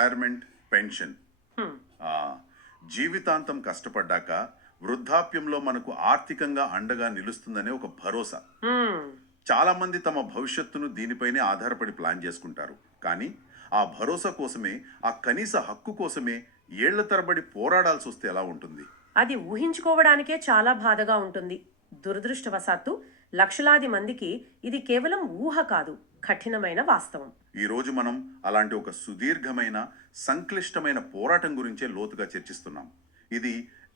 Retirement pension. ఆ, జీవితాంతం కష్టపడ్డాక వృద్ధాప్యంలో మనకు ఆర్థికంగా అండగా నిలుస్తుందనే ఒక భరోసా. చాలా మంది తమ భవిష్యత్తును దీనిపైనే ఆధారపడి ప్లాన్ చేసుకుంటారు. కానీ ఆ భరోసా కోసమే, ఆ కనీస హక్కు కోసమే ఏళ్ల తరబడి పోరాడాల్సి వస్తే ఎలా ఉంటుంది? అది ఊహించుకోవడానికే చాలా బాధగా ఉంటుంది. దురదృష్టవశాత్తు లక్షలాది మందికి ఇది కేవలం ఊహ కాదు, కఠినమైన వాస్తవం. ఈ రోజు మనం అలాంటి ఒక సుదీర్ఘమైన, సంక్లిష్టమైన పోరాటం గురించే లోతుగా చర్చిస్తున్నాం. ఇది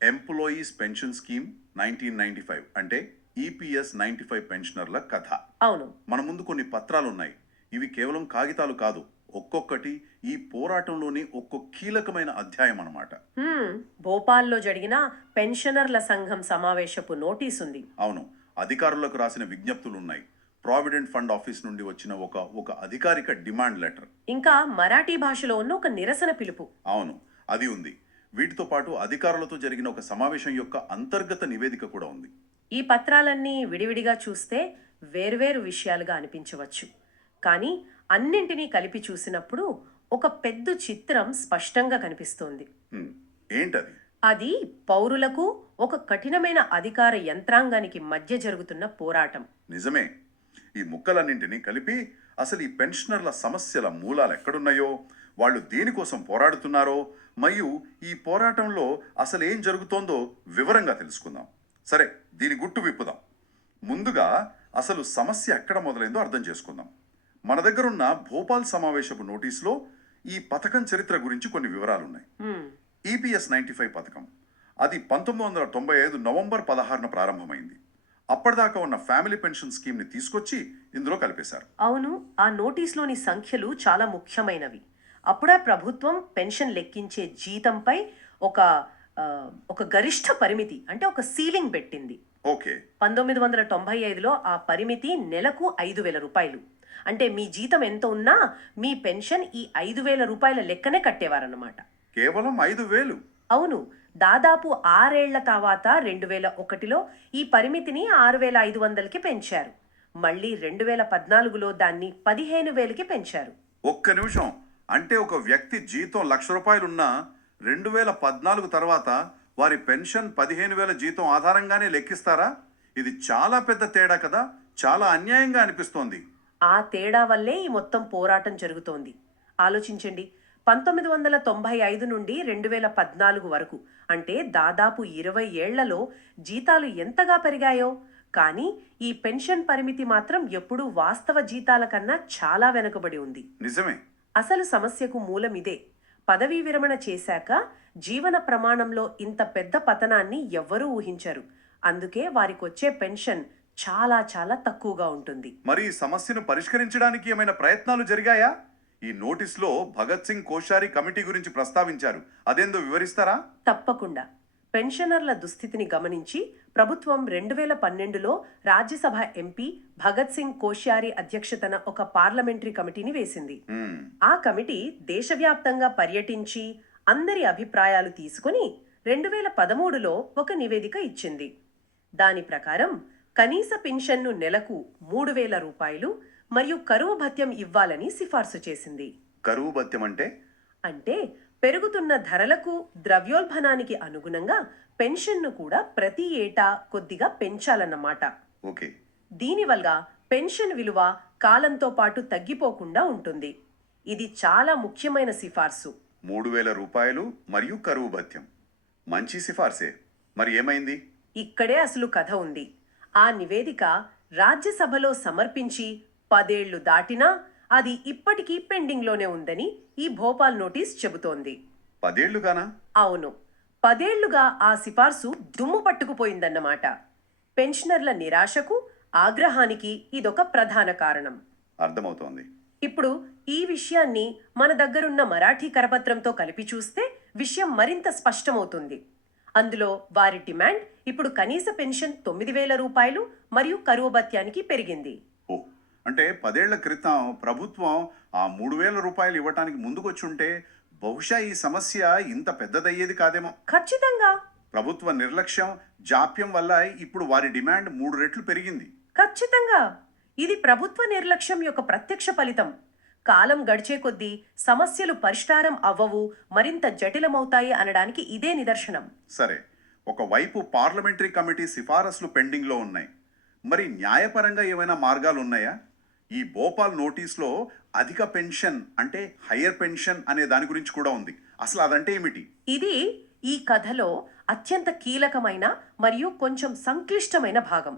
ఎంప్లాయీస్ పెన్షన్ స్కీమ్ 1995, అంటే ఈపీఎస్ 95 పెన్షనర్ల కథ. అవును. మన ముందు కొన్ని పత్రాలు ఉన్నాయి. ఇవి కేవలం కాగితాలు కాదు, ఒక్కొక్కటి ఈ పోరాటంలోని ఒక్కొక్క కీలకమైన అధ్యాయం అన్నమాట. భోపాల్లో జరిగిన పెన్షనర్ల సంఘం సమావేశపు నోటీస్ ఉంది. అవును, అధికారులకు రాసిన విజ్ఞప్తులు ఉన్నాయి. ప్రావిడెంట్ ఫండ్ ఆఫీస్ నుండి వచ్చిన ఒక అధికారిక డిమాండ్ లెటర్. ఇంకా మరాఠీ భాషలో ఉన్న ఒక నిరసన పిలుపు. అవును, అది ఉంది. వీటితో పాటు అధికారులతో జరిగిన ఒక సమావేశం యొక్క అంతర్గత నివేదిక కూడా ఉంది. ఈ పత్రాలన్నీ విడివిడిగా చూస్తే వేర్వేరు విషయాలుగా అనిపించవచ్చు. కానీ అన్నింటినీ కలిపి చూసినప్పుడు ఒక పెద్ద చిత్రం స్పష్టంగా కనిపిస్తోంది. ఏంటది? అది పౌరులకు ఒక కఠినమైన అధికార యంత్రాంగానికి మధ్య జరుగుతున్న పోరాటం. నిజమే. ఈ ముక్కలన్నింటినీ కలిపి అసలు ఈ పెన్షనర్ల సమస్యల మూలాలు ఎక్కడున్నాయో, వాళ్ళు దేనికోసం పోరాడుతున్నారో, మరియు ఈ పోరాటంలో అసలు ఏం జరుగుతోందో వివరంగా తెలుసుకుందాం. సరే, దీని గుట్టు విప్పుదాం. ముందుగా అసలు సమస్య ఎక్కడ మొదలైందో అర్థం చేసుకుందాం. మన దగ్గరున్న భోపాల్ సమావేశపు నోటీసులో ఈ పథకం చరిత్ర గురించి కొన్ని వివరాలున్నాయి. ఈపీఎస్ 95 పథకం, అది 1995 నవంబర్ 16న ప్రారంభమైంది. అప్పటిదాకా ఉన్న ఫ్యామిలీ పెన్షన్ స్కీమ్ ని తీసుకొచ్చి ఇందులో కలిపేశారు. అవును, ఆ నోటీసులోని సంఖ్యలు చాలా ముఖ్యమైనవి. అప్పుడే ప్రభుత్వం పెన్షన్ లెక్కించే జీతంపై ఒక గరిష్ట పరిమితి, అంటే ఒక సీలింగ్ పెట్టింది. ఓకే. 1995లో ఆ పరిమితి నెలకు 5,000 రూపాయలు. అంటే మీ జీతం ఎంత ఉన్నా మీ పెన్షన్ ఈ 5,000 రూపాయల లెక్కనే కట్టేవారన్నమాట. కేవలం 5,000? అవును. దాదాపు 6 ఏళ్ల తర్వాత 2001లో ఈ పరిమితిని 6,500కి పెంచారు. మళ్ళీ 2014లో దాన్ని 15,000కి పెంచారు. ఒక్క నిమిషం. అంటే ఒక వ్యక్తి జీతం ₹1,00,000 ఉన్నా 2014 తర్వాత వారి పెన్షన్ 15,000 జీతం ఆధారంగానే లెక్కిస్తారా? ఇది చాలా పెద్ద తేడా కదా. చాలా అన్యాయంగా అనిపిస్తోంది. ఆ తేడా వల్లే ఈ మొత్తం పోరాటం జరుగుతోంది. ఆలోచించండి, 1995 నుండి 2014 వరకు, అంటే దాదాపు 20 ఏళ్లలో జీతాలు ఎంతగా పెరిగాయో. కానీ ఈ పెన్షన్ పరిమితి మాత్రం ఎప్పుడూ వాస్తవ జీతాల కన్నా చాలా వెనుకబడి ఉంది. నిజమే. అసలు సమస్యకు మూలం ఇదే. పదవీ విరమణ చేశాక జీవన ప్రమాణంలో ఇంత పెద్ద పతనాన్ని ఎవ్వరూ ఊహించరు. అందుకే వారికొచ్చే పెన్షన్ చాలా చాలా తక్కువగా ఉంటుంది. మరి ఈ సమస్యను పరిష్కరించడానికి ఏమైనా ప్రయత్నాలు జరిగాయా? ఈ నోటీసులో భగత్ సింగ్ కోశ్యారీ కమిటీ గురించి ప్రస్తావించారు. అదేందో వివరిస్తారా? తప్పకుండా. పెన్షనర్ల దుస్థితిని గమనించి ప్రభుత్వం 2012లో రాజ్యసభ ఎంపీ భగత్ సింగ్ కోశ్యారీ అధ్యక్షతన ఒక పార్లమెంటరీ కమిటీని వేసింది. ఆ కమిటీ దేశవ్యాప్తంగా పర్యటించి అందరి అభిప్రాయాలు తీసుకుని 2013లో ఒక నివేదిక ఇచ్చింది. దాని ప్రకారం కనీస పెన్షన్ను నెలకు 3,000 రూపాయలు మరియు కరువు భత్యం ఇవ్వాలని సిఫార్సు చేసింది. కరువు భత్యం అంటే పెరుగుతున్న ధరలకు, ద్రవ్యోల్బణానికి అనుగుణంగా పెన్షన్ను కూడా ప్రతి ఏటా కొద్దిగా పెంచాలన్నమాట. ఓకే. దీనివల్ల పెన్షన్ విలువ కాలంతో పాటు తగ్గిపోకుండా ఉంటుంది. ఇది చాలా ముఖ్యమైన సిఫార్సు. 3,000 రూపాయలు మరియు కరువు భత్యం మంచి సిఫార్సే. మరి ఏమైంది? ఇక్కడే అసలు కథ ఉంది. ఆ నివేదిక రాజ్యసభలో సమర్పించి 10 ఏళ్లు దాటినా అది ఇప్పటికీ పెండింగ్లోనే ఉందని ఈ భోపాల్ నోటీస్ చెబుతోంది. 10 ఏళ్లుగానా? అవును, 10 ఏళ్లుగా ఆ సిఫార్సు దుమ్ము పట్టుకుపోయిందన్నమాట. పెన్షనర్ల నిరాశకు, ఆగ్రహానికి ఇదొక ప్రధాన కారణం. అర్థమవుతోంది. ఇప్పుడు ఈ విషయాన్ని మన దగ్గరున్న మరాఠీ కరపత్రంతో కలిపి చూస్తే విషయం మరింత స్పష్టమవుతుంది. అందులో వారి డిమాండ్ ఇప్పుడు కనీస పెన్షన్ 9,000 రూపాయలు మరియు కరువు భత్యానికి పెరిగింది. ఓ, అంటే 10 ఏళ్ల క్రితం ప్రభుత్వం ఆ 3,000 రూపాయలు ఇవ్వటానికి ముందుకొచ్చుంటే బహుశా ఈ సమస్య ఇంత పెద్దదయ్యేది కాదేమో. ఖచ్చితంగా. ప్రభుత్వ నిర్లక్ష్యం, జాప్యం వల్ల ఇప్పుడు వారి డిమాండ్ 3 రెట్లు పెరిగింది. ఖచ్చితంగా. ఇది ప్రభుత్వ నిర్లక్ష్యం యొక్క ప్రత్యక్ష ఫలితం. కాలం గడిచే కొద్దీ సమస్యలు పరిష్కారం అవ్వవు, మరింత జటిలమవుతాయి అనడానికి ఇదే నిదర్శనం. సరే, ఒకవైపు పార్లమెంటరీ కమిటీ సిఫారసులు పెండింగ్లో ఉన్నాయి. మరి న్యాయపరంగా ఏమైనా మార్గాలు ఉన్నాయా? ఈ భోపాల్ నోటీస్లో అధిక పెన్షన్ అంటే హయ్యర్ పెన్షన్ అనే దాని గురించి కూడా ఉంది. అసలు అదంటే ఏమిటి? ఇది ఈ కథలో అత్యంత కీలకమైన మరియు కొంచెం సంక్లిష్టమైన భాగం.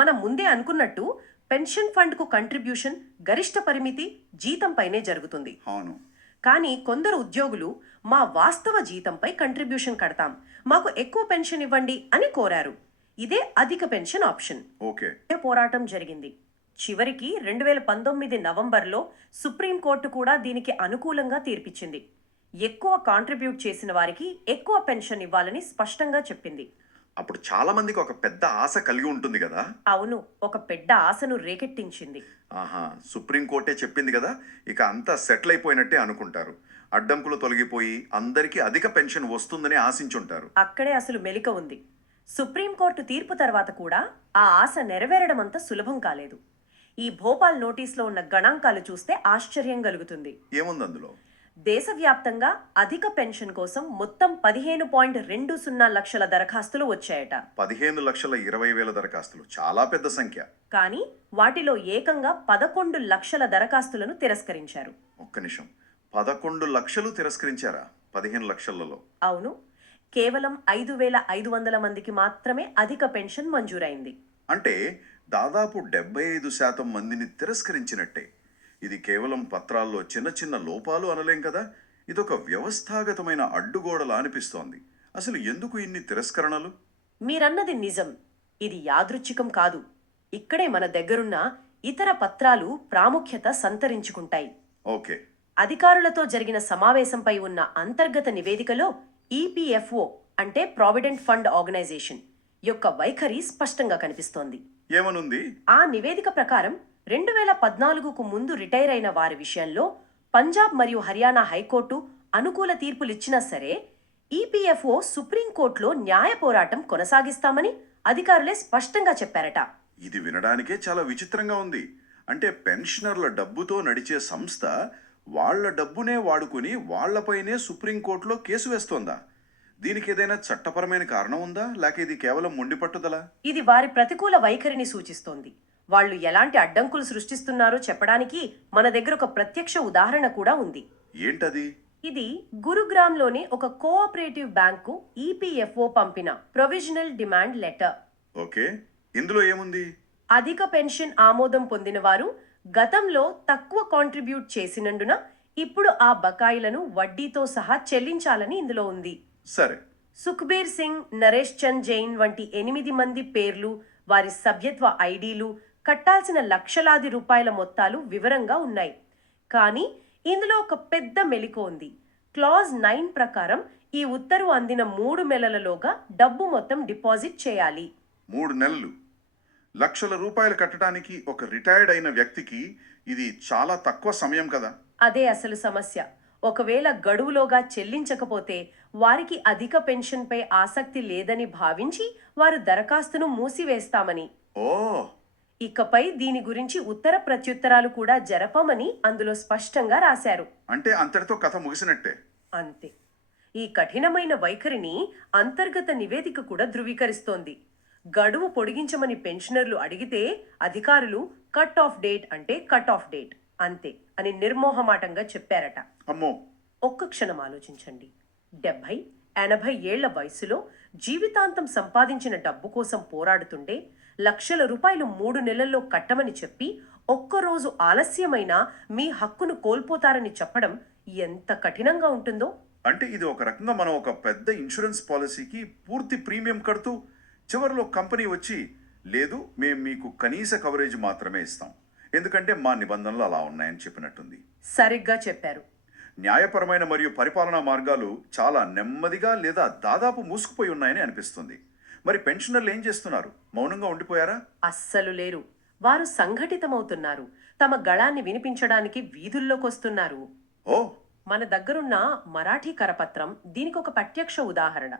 మనం ముందే అనుకున్నట్టు పెన్షన్ ఫండ్కు కంట్రిబ్యూషన్ గరిష్ట పరిమితి జీతంపైనే జరుగుతుంది. అవును. కానీ కొందరు ఉద్యోగులు మా వాస్తవ జీతంపై కంట్రిబ్యూషన్ కడతాం, మాకు ఎక్కువ పెన్షన్ ఇవ్వండి అని కోరారు. ఇదే అధిక పెన్షన్ ఆప్షన్. ఓకే. పోరాటం జరిగింది. చివరికి 2019 నవంబర్లో సుప్రీంకోర్టు కూడా దీనికి అనుకూలంగా తీర్పిచ్చింది. ఎక్కువ కాంట్రిబ్యూట్ చేసిన వారికి ఎక్కువ పెన్షన్ ఇవ్వాలని స్పష్టంగా చెప్పింది. అప్పుడు చాలా మందికి ఒక పెద్ద ఆశ కలిగి ఉంటుంది కదా. అవును, ఒక పెద్ద ఆశను రేకెట్టించింది. ఆహా, సుప్రీంకోర్టే చెప్పింది కదా, ఇక అంతా సెటిల్ అయిపోయినట్టే అనుకుంటారు. అడ్డంకులు తొలగిపోయి అందరికీ అధిక పెన్షన్ వస్తుందని ఆశించుంటారు. అక్కడే అసలు మెలిక ఉంది. సుప్రీంకోర్టు తీర్పు తర్వాత కూడా ఆ ఆశ నెరవేరడం అంత సులభం కాలేదు. ఈ భోపాల్ నోటీస్లో ఉన్న గణాంకాలు చూస్తే ఆశ్చర్యం కలుగుతుంది. ఏముంది అందులో? దేశవ్యాప్తంగా అధిక పెన్షన్ కోసం మొత్తం 15.20 లక్షల దరఖాస్తులు వచ్చాయట. 15,20,000 దరఖాస్తులు చాలా పెద్ద సంఖ్య. కానీ వాటిలో ఏకంగా 11 లక్షల దరఖాస్తులను తిరస్కరించారు. ఒక్క నిమిషం, 11 లక్షలు తిరస్కరించారా 15 లక్షలలో? అవును, కేవలం 5,500 మందికి మాత్రమే అధిక పెన్షన్ మంజూరైంది. అంటే దాదాపు 75% మందిని తిరస్కరించినట్టే. ఇది కేవలం పత్రాల్లో చిన్న చిన్న లోపాలు అనలేం కదా. ఇదొక వ్యవస్థాగతమైన అడ్డుగోడలా అనిపిస్తోంది. అసలు ఎందుకు ఇన్ని తిరస్కరణలు? మీరన్నది నిజం. ఇది యాదృచ్ఛికం కాదు. ఇక్కడే మన దగ్గరున్న ఇతర పత్రాలు ప్రాముఖ్యత సంతరించుకుంటాయి. ఓకే. అధికారులతో జరిగిన సమావేశంపై ఉన్న అంతర్గత నివేదికలో ఈపీఎఫ్ఓ అంటే ప్రావిడెంట్ ఫండ్ ఆర్గనైజేషన్ యొక్క వైఖరి స్పష్టంగా కనిపిస్తోంది. ఏమనుంది? ఆ నివేదిక ప్రకారం 2014కు ముందు రిటైర్ అయిన వారి విషయంలో పంజాబ్ మరియు హర్యానా హైకోర్టు అనుకూల తీర్పులిచ్చినా సరే ఈపీఎఫ్ఓ సుప్రీంకోర్టులో న్యాయ పోరాటం కొనసాగిస్తామని అధికారులే స్పష్టంగా చెప్పారట. ఇది వినడానికే చాలా విచిత్రంగా ఉంది. అంటే పెన్షనర్ల డబ్బుతో నడిచే సంస్థ వాళ్ల డబ్బునే వాడుకుని వాళ్లపైనే సుప్రీంకోర్టులో కేసు వేస్తోందా? దీనికి ఏదైనా చట్టపరమైన కారణం ఉందా, లేక ఇది కేవలం మొండి పట్టుదలా? ఇది వారి ప్రతికూల వైఖరిని సూచిస్తోంది. వాళ్ళు ఎలాంటి అడ్డంకులు సృష్టిస్తున్నారో చెప్పడానికి మన దగ్గర ఒక ప్రత్యక్ష ఉదాహరణ కూడా ఉంది. ఏంటది? ఇది గురుగ్రామ్లోని ఒక కోఆపరేటివ్ బ్యాంకు ఈపీఎఫ్ఓ పంపిన ప్రొవిజనల్ డిమాండ్ లెటర్. ఓకే, ఇందులో ఏముంది? అధిక పెన్షన్ ఆమోదం పొందిన వారు గతంలో తక్కువ కాంట్రిబ్యూట్ చేసినందున ఇప్పుడు ఆ బకాయిలను వడ్డీతో సహా చెల్లించాలని ఇందులో ఉంది. సరే. సుఖ్బీర్ సింగ్, నరేష్ చంద్ జైన్ వంటి 8 మంది పేర్లు, వారి సభ్యత్వ ఐడీలు, కట్టాల్సిన లక్షలాది రూపాయల మొత్తాలు వివరంగా ఉన్నాయి. కానీ ఇందులో ఒక పెద్ద మెలిక ఉంది. క్లాజ్ 9 ప్రకారం ఈ ఉత్తర్వు అందిన 3 నెలలలోగా డబ్బు మొత్తం డిపాజిట్ చేయాలి. 3 నెలలు లక్షల రూపాయలు కట్టడానికి ఒక రిటైర్డ్ అయిన వ్యక్తికి ఇది చాలా తక్కువ సమయం కదా. అదే అసలు సమస్య. ఒకవేళ గడువులోగా చెల్లించకపోతే వారికి అధిక పెన్షన్పై ఆసక్తి లేదని భావించి వారు దరఖాస్తును మూసివేస్తామని. ఓ, ఇకపై దీని గురించి ఉత్తర ప్రత్యుత్తరాలు కూడా జరపమని అందులో స్పష్టంగా రాశారు. అంటే అంతటితో కథ ముగిసినట్టే. అంతే. ఈ కఠినమైన వైఖరిని అంతర్గత నివేదిక కూడా ధృవీకరిస్తోంది. గడువు పొడిగించమని పెన్షనర్లు అడిగితే అధికారులు కట్ ఆఫ్ డేట్ అంటే కట్ ఆఫ్ డేట్ అంతే అని నిర్మోహమాటంగా చెప్పారట. అమ్మో. ఒక్క క్షణం ఆలోచించండి. 70-80 ఏళ్ల వయసులో జీవితాంతం సంపాదించిన డబ్బు కోసం పోరాడుతుండే లక్షల రూపాయలు 3 నెలల్లో కట్టమని చెప్పి ఒక్కరోజు ఆలస్యమైనా మీ హక్కును కోల్పోతారని చెప్పడం ఎంత కఠినంగా ఉంటుందో. అంటే ఇది ఒక రకంగా మనం ఒక పెద్ద ఇన్సూరెన్స్ పాలసీకి పూర్తి ప్రీమియం కడుతూ చివరిలో కంపెనీ వచ్చి, లేదు మేము మీకు కనీస కవరేజ్ మాత్రమే ఇస్తాం, ఎందుకంటే మా నిబంధనలు అలా ఉన్నాయని చెప్పినట్టుంది. సరిగ్గా చెప్పారు. న్యాయపరమైన మరియు పరిపాలనా మార్గాలు చాలా నెమ్మదిగా లేదా దాదాపు మూసుకుపోయి ఉన్నాయని అనిపిస్తుంది. మరి పెన్షనర్లు ఏం చేస్తున్నారు? మౌనంగా ఉండిపోయారా? అస్సలు లేరు. వారు సంఘటితమవుతున్నారు. తమ గళాన్ని వినిపించడానికి వీధుల్లోకొస్తున్నారు. ఓ, మన దగ్గరున్న మరాఠీ కరపత్రం దీనికి ఒక ప్రత్యక్ష ఉదాహరణ.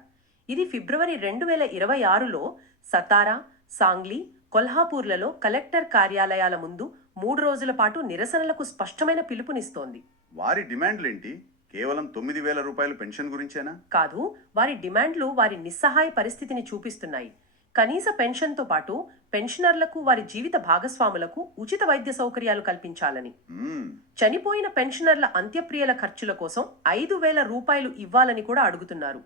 ఇది ఫిబ్రవరి 2026లో సతారా, సాంగ్లీ, కొల్హాపూర్లలో కలెక్టర్ కార్యాలయాల ముందు 3 రోజుల పాటు నిరసనలకు స్పష్టమైన పిలుపునిస్తోంది. వారి డిమాండ్లేంటి? కేవలం 9,000 రూపాయల పెన్షన్ గురించేనా? కాదు, వారి డిమాండ్లు వారి నిస్సహాయ పరిస్థితిని చూపిస్తున్నాయి. కనీస పెన్షన్తో పాటు పెన్షనర్లకు వారి జీవిత భాగస్వాములకు ఉచిత వైద్య సౌకర్యాలు కల్పించాలని, చనిపోయిన పెన్షనర్ల అంత్యక్రియల ఖర్చుల కోసం 5,000 రూపాయలు ఇవ్వాలని కూడా అడుగుతున్నారు.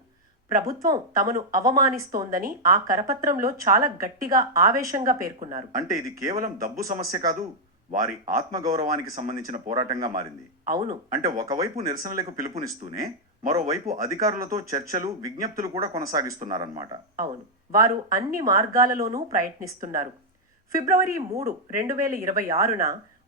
ప్రభుత్వం తమను అవమానిస్తోందని ఆ కరపత్రంలో చాలా గట్టిగా ఆవేశంగా పేర్కొన్నారు. అంటే ఇది కేవలం డబ్బు సమస్య కాదు, వారి ఆత్మగౌరవానికి సంబంధించిన పోరాటంగా మారింది. అవును, అంటే ఒకవైపు నిరసనలకు పిలుపునిస్తూనే మరోవైపు అధికారులతో చర్చలు, విజ్ఞప్తులు కూడా కొనసాగిస్తున్నారన్నమాట. అవును, వారు అన్ని మార్గాలలోనూ ప్రయత్నిస్తున్నారు. ఫిబ్రవరి 3, 2026న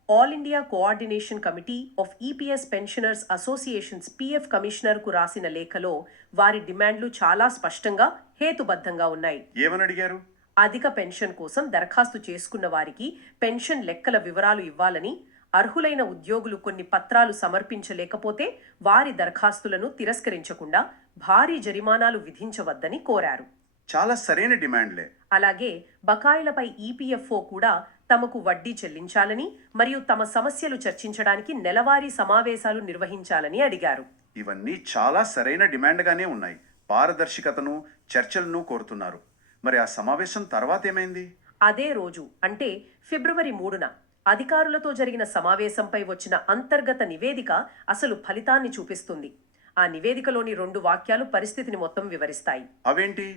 all India coordination committee of EPS pensioners associations PF కమిషనర్కు రాసిన లేఖలో వారి డిమాండ్లు చాలా స్పష్టంగా, హేతుబద్ధంగా ఉన్నాయి. ఏమని అడిగారు? అధిక పెన్షన్ కోసం దరఖాస్తు చేసుకున్న వారికి పెన్షన్ లెక్కల వివరాలు ఇవ్వాలని, అర్హులైన ఉద్యోగులు కొన్ని పత్రాలు సమర్పించలేకపోతే వారి దరఖాస్తులను తిరస్కరించకుండా భారీ జరిమానాలు విధించవద్దని కోరారు. చాలా సరైన డిమాండ్లే. అలాగే బకాయిలపై ఈపీఎఫ్ఓ కూడా తమకు వడ్డీ చెల్లించాలని మరియు తమ సమస్యలు చర్చించడానికి నెలవారీ సమావేశాలు నిర్వహించాలని అడిగారు. ఇవన్నీ చాలా సరైన డిమాండ్గానే ఉన్నాయి. పారదర్శకతను, చర్చలను కోరుతున్నారు. మరి ఆ సమావేశం తర్వాత ఏమైంది? అదే రోజు అంటే ఫిబ్రవరి 3న అధికారులతో జరిగిన సమావేశంపై వచ్చిన అంతర్గత నివేదిక అసలు ఫలితాన్ని చూపిస్తుంది. ఆ నివేదికలోని 2 వాక్యాలు పరిస్థితిని మొత్తం వివరిస్తాయి. అవేంటి?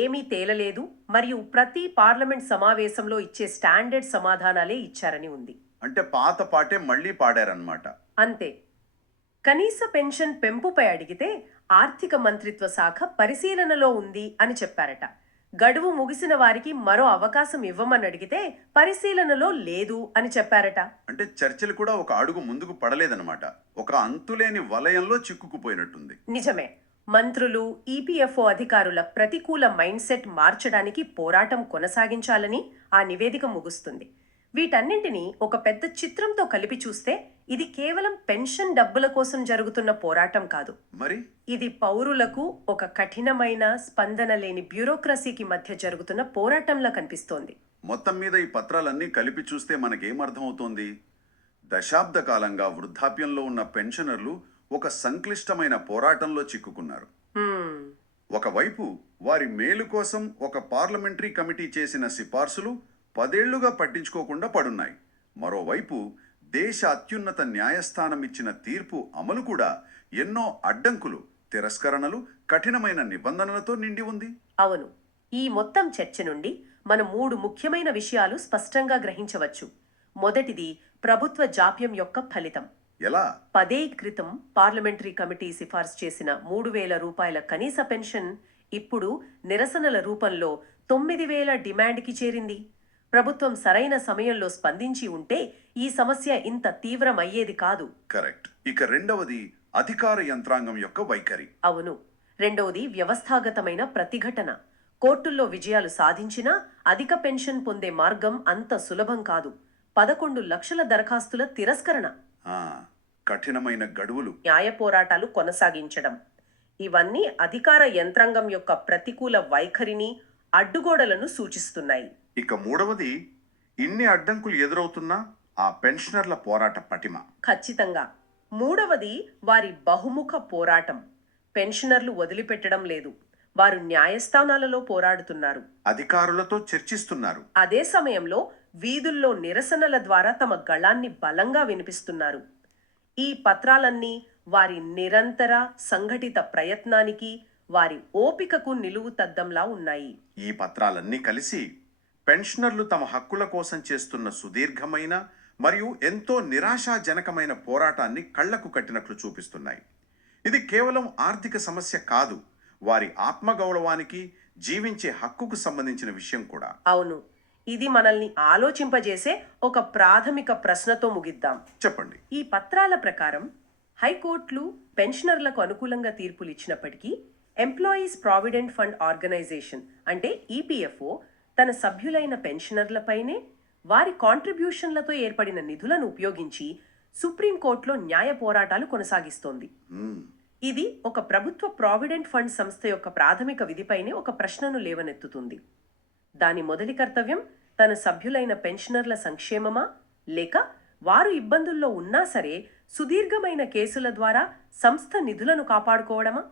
ఏమీ తేలలేదు మరియు ప్రతి పార్లమెంట్ సమావేశంలో ఇచ్చే స్టాండర్డ్ సమాధానాలే ఇచ్చారని ఉంది. అంటే పాత పాటే మళ్ళీ పాడారన్నమాట. అంతే. కనీస పెన్షన్ పెంపుపై అడిగితే ఆర్థిక మంత్రిత్వ శాఖ పరిశీలనలో ఉంది అని చెప్పారట. గడువు ముగిసిన వారికి మరో అవకాశం ఇవ్వమని అడిగితే పరిశీలనలో లేదు అని చెప్పారట. అంటే చర్చలు కూడా ఒక అడుగు ముందుకు పడలేదన్నమాట. ఒక అంతులేని వలయంలో చిక్కుకుపోయినట్టుంది. నిజమే. మంత్రులు, ఈపీఎఫ్ఓ అధికారుల ప్రతికూల మైండ్ సెట్ మార్చడానికి పోరాటం కొనసాగించాలని ఆ నివేదిక ముగుస్తుంది. వీటన్నింటినీ ఒక పెద్ద చిత్రంతో కలిపి చూస్తే ఇది కేవలం పెన్షన్ డబ్బుల కోసం జరుగుతున్న పోరాటం కాదు. మరి ఇది పౌరులకు ఒక కఠినమైన, స్పందన లేని బ్యూరోక్రసీకి మధ్య జరుగుతున్న పోరాటంలా కనిపిస్తోంది. మొత్తం మీద ఈ పత్రాలన్నీ కలిపి చూస్తే మనకేమర్థమవుతోంది? దశాబ్ద కాలంగా వృద్ధాప్యంలో ఉన్న పెన్షనర్లు ఒక సంక్లిష్టమైన పోరాటంలో చిక్కుకున్నారు. ఒకవైపు వారి మేలు కోసం ఒక పార్లమెంటరీ కమిటీ చేసిన సిఫార్సులు 10 ఏళ్లుగా పట్టించుకోకుండా పడున్నాయి. మరోవైపు దేశ అత్యున్నత న్యాయస్థానం ఇచ్చిన తీర్పు అమలు కూడా ఎన్నో అడ్డంకులు, తిరస్కరణలు, కఠినమైన నిబంధనలతో నిండి ఉంది. అవును, ఈ మొత్తం చర్చ నుండి మనం 3 ముఖ్యమైన విషయాలు స్పష్టంగా గ్రహించవచ్చు. మొదటిది ప్రభుత్వ జాప్యం యొక్క ఫలితం. ఎలా? 10 ఏళ్ల క్రితం పార్లమెంటరీ కమిటీ సిఫార్సు చేసిన 3,000 రూపాయల కనీస పెన్షన్ ఇప్పుడు నిరసనల రూపంలో 9,000 డిమాండ్కి చేరింది. ప్రభుత్వం సరైన సమయంలో స్పందించి ఉంటే ఈ సమస్య ఇంత తీవ్రమయ్యేది కాదు. కరెక్ట్. ఇక రెండవది అధికార యంత్రాంగం యొక్క వైఖరి. అవును, రెండవది వ్యవస్థాగతమైన ప్రతిఘటన. కోర్టుల్లో విజయాలు సాధించినా అధిక పెన్షన్ పొందే మార్గం అంత సులభం కాదు. 11 లక్షల దరఖాస్తుల తిరస్కరణ, కఠినమైన గడువులు, న్యాయ పోరాటాలు కొనసాగించడం, ఇవన్నీ అధికార యంత్రాంగం యొక్క ప్రతికూల వైఖరిని, అడ్డుగోడలను సూచిస్తున్నాయి. ఇక మూడవది, ఇన్ని అడ్డంకులు ఎదురవుతున్నా ఆ పెన్షనర్ల పోరాట పటిమ. ఖచ్చితంగా. మూడవది వారి బహుముఖ పోరాటం. పెన్షనర్లు వదిలిపెట్టడం లేదు. వారు న్యాయస్థానాలలో పోరాడుతున్నారు, అధికారులతో చర్చిస్తున్నారు. అదే సమయంలో వీధుల్లో నిరసనల ద్వారా తమ గళాన్ని బలంగా వినిపిస్తున్నారు. ఈ పత్రాలన్నీ వారి నిరంతర సంఘటిత ప్రయత్నానికి, వారి ఓపికకు నిలువుతద్దంలా ఉన్నాయి. ఈ పత్రాలన్నీ కలిసి పెన్షనర్లు తమ హక్కుల కోసం చేస్తున్న సుదీర్ఘమైన మరియు ఎంతో నిరాశాజనకమైన పోరాటాన్ని కళ్లకు కట్టినట్లు చూపిస్తున్నాయి. ఇది కేవలం ఆర్థిక సమస్య కాదు, వారి ఆత్మగౌరవానికి, జీవించే హక్కుకు సంబంధించిన విషయం కూడా. అవును, ఇది మనల్ని ఆలోచింపజేసే ఒక ప్రాథమిక ప్రశ్నతో ముగిద్దాం. చెప్పండి. ఈ పత్రాల ప్రకారం హైకోర్టులు పెన్షనర్లకు అనుకూలంగా తీర్పులు ఇచ్చినప్పటికీ ఎంప్లాయీస్ ప్రావిడెంట్ ఫండ్ ఆర్గనైజేషన్ అంటే ఈపీఎఫ్ఓ తన సభ్యులైన పెన్షనర్లపైనే వారి కాంట్రిబ్యూషన్లతో ఏర్పడిన నిధులను ఉపయోగించి సుప్రీంకోర్టులో న్యాయ పోరాటాలు కొనసాగిస్తోంది. ఇది ఒక ప్రభుత్వ ప్రావిడెంట్ ఫండ్ సంస్థ యొక్క ప్రాథమిక విధిపైనే ఒక ప్రశ్నను లేవనెత్తుతుంది. దాని మొదటి కర్తవ్యం తన సభ్యులైన పెన్షనర్ల సంక్షేమమా లేక వారు ఇబ్బందుల్లో ఉన్నా సరే సుదీర్ఘమైన కేసుల ద్వారా సంస్థ నిధులను కాపాడుకోవడమా?